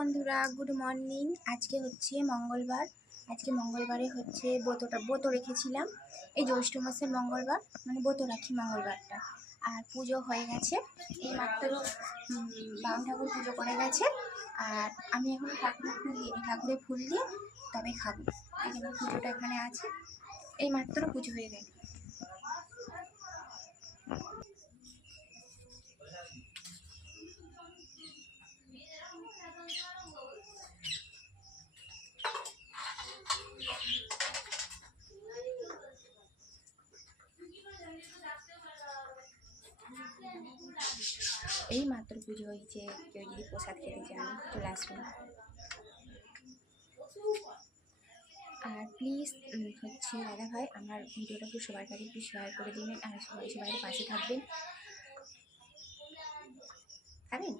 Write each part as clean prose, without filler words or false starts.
বন্ধুরা, good morning. আজকে হচ্ছে মঙ্গলবার। আজকে মঙ্গলবারে হচ্ছে ব্রত রেখেছিলাম। এই জ্যৈষ্ঠ মাসের মঙ্গলবার, মানে ব্রত রাখি মঙ্গলবারটা। আর পুজো হয়ে গেছে, এই মাত্র বামুন ঠাকুর পুজো করে গেছে। আর আমি এখন ঠাকুরের ফুল দিইনি, ঠাকুরের ফুল দিয়ে তবে খাবো। এই জন্য পুজোটা এখানে আছে, এই মাত্র পুজো হয়ে গেল। এই মাত্র পুজো হয়েছে, কেউ যদি প্রসাদ খেতে চান চলে আসবেন। আর প্লিজ হচ্ছে দাদা ভাই, আমার ভিডিওটা একটু সবার কাছে একটু শেয়ার করে দিবেন, আর সবাই পাশে থাকবেন। খাবেন?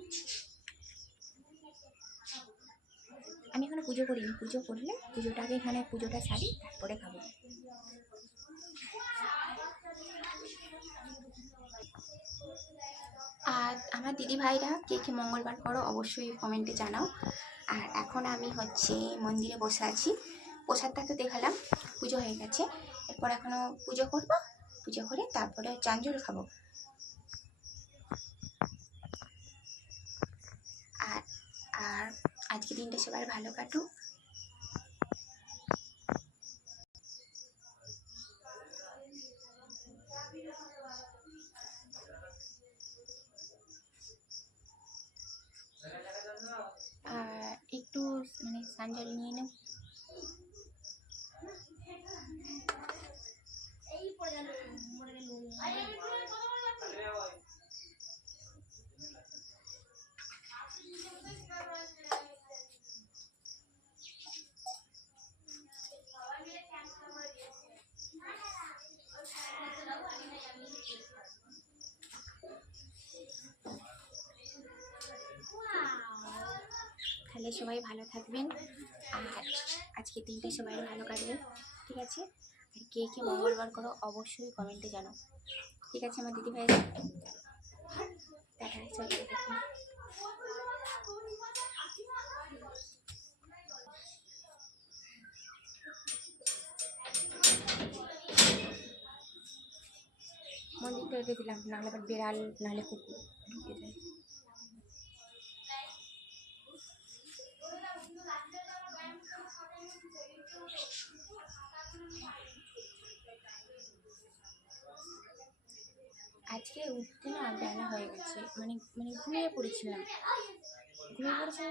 আমি এখনো পুজো করিনি, পুজো করলে পুজোটাকে এখানে পুজোটা সারি তারপরে খাবো। আর আমার দিদি ভাইরা কে কে মঙ্গলবার করো অবশ্যই কমেন্টে জানাও। আর এখন আমি হচ্ছে মন্দিরে বসে আছি, প্রসাদটা তো দেখালাম, পুজো হয়ে গেছে। এরপর এখনও পুজো করবো, পুজো করে তারপরে চাঞ্জল খাবো। আর আর আজকে দিনটা সবার ভালো কাটুক। আর একটু মানে চাঞ্জল নিয়ে নেব। তাহলে সবাই ভালো থাকবেন, আর আজকে দিনটা সবাই ভালো কাটবে, ঠিক আছে? আর কে কে মঙ্গলবার করো অবশ্যই কমেন্টে জানাও, ঠিক আছে আমার দিদি ভাইয়েরা? টাটা, সবাই থাকবেন। মন্দিরটা রেখে দিলাম, নাহলে আবার বেড়াল নাহলে কুকুর ঢুকে যায়। আজকে উঠতে না বেলা হয়ে গেছে, মানে ঘুমিয়ে পড়েছিলাম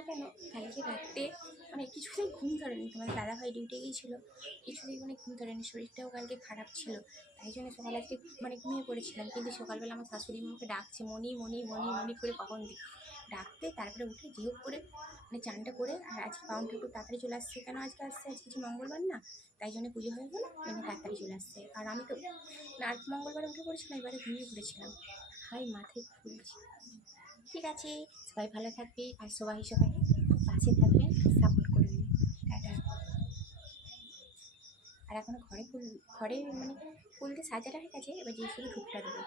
কেন কালকে রাত্রে, মানে কিছুতেই ঘুম ধরেনি। তোমার দাদাভাই ডিউটি গিয়েছিলো, কিছুতেই মানে ঘুম ধরেনি, শরীরটাও কালকে খারাপ ছিল, তাই জন্য সকালে আজকে মানে ঘুমিয়ে পড়েছিলাম। কিন্তু সকালবেলা আমার শাশুড়ি মাকে ডাকছে, মনি মনি মনি মনি করে কখন দিই ডাকতে, তারপরে উঠে যেও করে মানে চানটা করে। আর আজকে বামুন ঠাকুর তাড়াতাড়ি চলে আসছে, কেন আজকে আসছে, আজকে কিছু মঙ্গলবার না, তাই জন্য পুজো হয়ে গেলো, এমনি তাড়াতাড়ি চলে আসছে। আর আমি তো আর মঙ্গলবারে উঠে পড়েছিলাম, এবারে ঘুমিয়ে পড়েছিলাম, হাই মাথায় খুলছি। ঠিক আছে, সবাই ভালো থাকবে, আর সবাই পাশে থাকবেন, সাপোর্ট করবেন। টাটা। আর এখনো ঘরে মানে ফুল দিয়ে সাজাটা হয়ে গেছে, এবার যে শুধু ধূপটা দেবো।